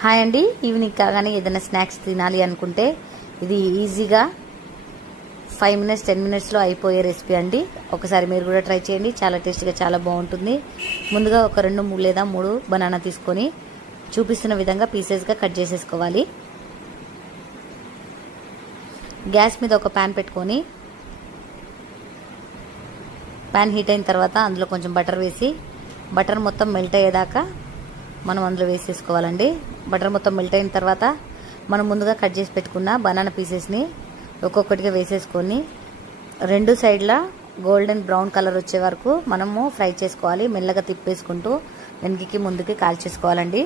Hi అండి. Evening కాగానే ఏదైనా స్నాక్స్ తినాలి అనుకుంటే ఇది ఈజీగా 5 మినిట్స్ 10 మినిట్స్లో అయిపోయే రెసిపీ అండి. ఒకసారి మీరు కూడా ట్రై చేయండి. చాలా టేస్టీగా చాలా బాగుంటుంది. ముందుగా ఒక 2 లేదా 3 బనానా తీసుకొని చూపిస్తున్న విధంగా పీసెస్గా కట్ చేసేసుకోవాలి. గ్యాస్ మీద ఒక ప్యాన్ పెట్టుకొని ప్యాన్ హీట్ అయిన తర్వాత అందులో కొంచెం బటర్ వేసి బటర్ మొత్తం మెల్ట్ అయ్యేదాకా మనం అందులో వేసేసుకోవాలండి. బటర్ మొత్తం మెల్ట్ అయిన తర్వాత మనం ముందుగా కట్ చేసి పెట్టుకున్న బనానా పీసెస్ని ఒక్కొక్కటిగా వేసేసుకొని 2 సైడ్ల గోల్డెన్ బ్రౌన్ కలర్ వచ్చే వరకు మనము ఫ్రై చేసుకోవాలి. మెల్లగా తిప్పేసుకుంటూ వెనక్కి ముందుకి కాల్చేసుకోవాలండి.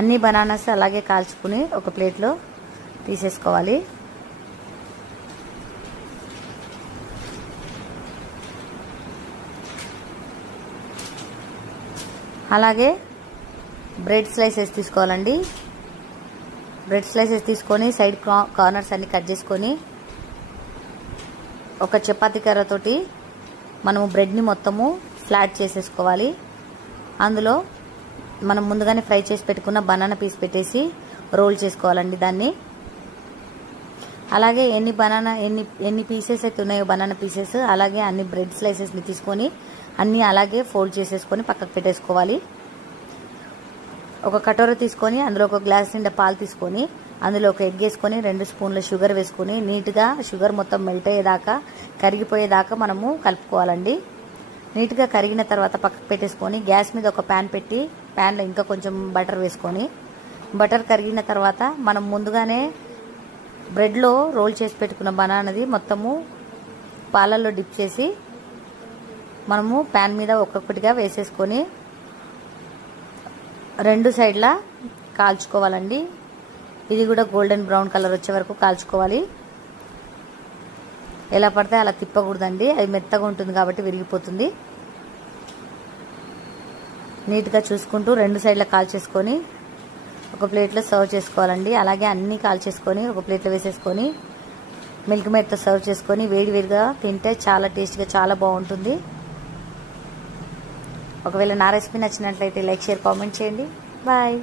అన్ని బనానాస్ అలాగే కాల్చుకుని ఒక ప్లేట్లో తీసేసుకోవాలి. అలాగే బ్రెడ్ స్లైసెస్ తీసుకోవాలండి. బ్రెడ్ స్లైసెస్ తీసుకొని సైడ్ కార్నర్స్ అన్ని కట్ చేసుకొని ఒక చపాతీ కర్రతోటి మనము బ్రెడ్ని మొత్తము ఫ్లాట్ చేసేసుకోవాలి. అందులో మనం ముందుగానే ఫ్రై చేసి పెట్టుకున్న బనానా పీస్ పెట్టేసి రోల్ చేసుకోవాలండి దాన్ని. అలాగే ఎన్ని పీసెస్ అయితే ఉన్నాయో బనానా పీసెస్ అలాగే అన్ని బ్రెడ్ స్లైసెస్ని తీసుకొని అన్నీ అలాగే ఫోల్డ్ చేసేసుకొని పక్కకు పెట్టేసుకోవాలి. ఒక కటోర తీసుకొని అందులో ఒక గ్లాస్ నిండా పాలు తీసుకొని అందులో ఒక ఎగ్ వేసుకొని 2 స్పూన్ల షుగర్ వేసుకొని నీట్గా షుగర్ మొత్తం మెల్ట్ అయ్యేదాకా కరిగిపోయేదాకా మనము కలుపుకోవాలండి. నీట్గా కరిగిన తర్వాత పక్కకు పెట్టేసుకొని గ్యాస్ మీద ఒక ప్యాన్ పెట్టి ప్యాన్లో ఇంకా కొంచెం బటర్ వేసుకొని బటర్ కరిగిన తర్వాత మనం ముందుగానే బ్రెడ్లో రోల్ చేసి పెట్టుకున్న బనానాది మొత్తము పాలల్లో డిప్ చేసి మనము ప్యాన్ మీద ఒక్కొక్కటిగా వేసేసుకొని 2 సైడ్ల కాల్చుకోవాలండి. ఇది కూడా గోల్డెన్ బ్రౌన్ కలర్ వచ్చే వరకు కాల్చుకోవాలి. ఎలా పడితే అలా తిప్పకూడదండి, అది మెత్తగా ఉంటుంది కాబట్టి విరిగిపోతుంది. నీట్గా చూసుకుంటూ 2 సైడ్ల కాల్చేసుకొని ఒక ప్లేట్లో సర్వ్ చేసుకోవాలండి. అలాగే అన్నీ కాల్చేసుకొని ఒక ప్లేట్లో వేసేసుకొని మిల్క్ మేడ్తో సర్వ్ చేసుకొని వేడివేడిగా తింటే చాలా టేస్టీగా చాలా బాగుంటుంది. ఒకవేళ నా రెసిపీ నచ్చినట్లయితే లైక్ షేర్ కామెంట్ చేయండి. బాయ్.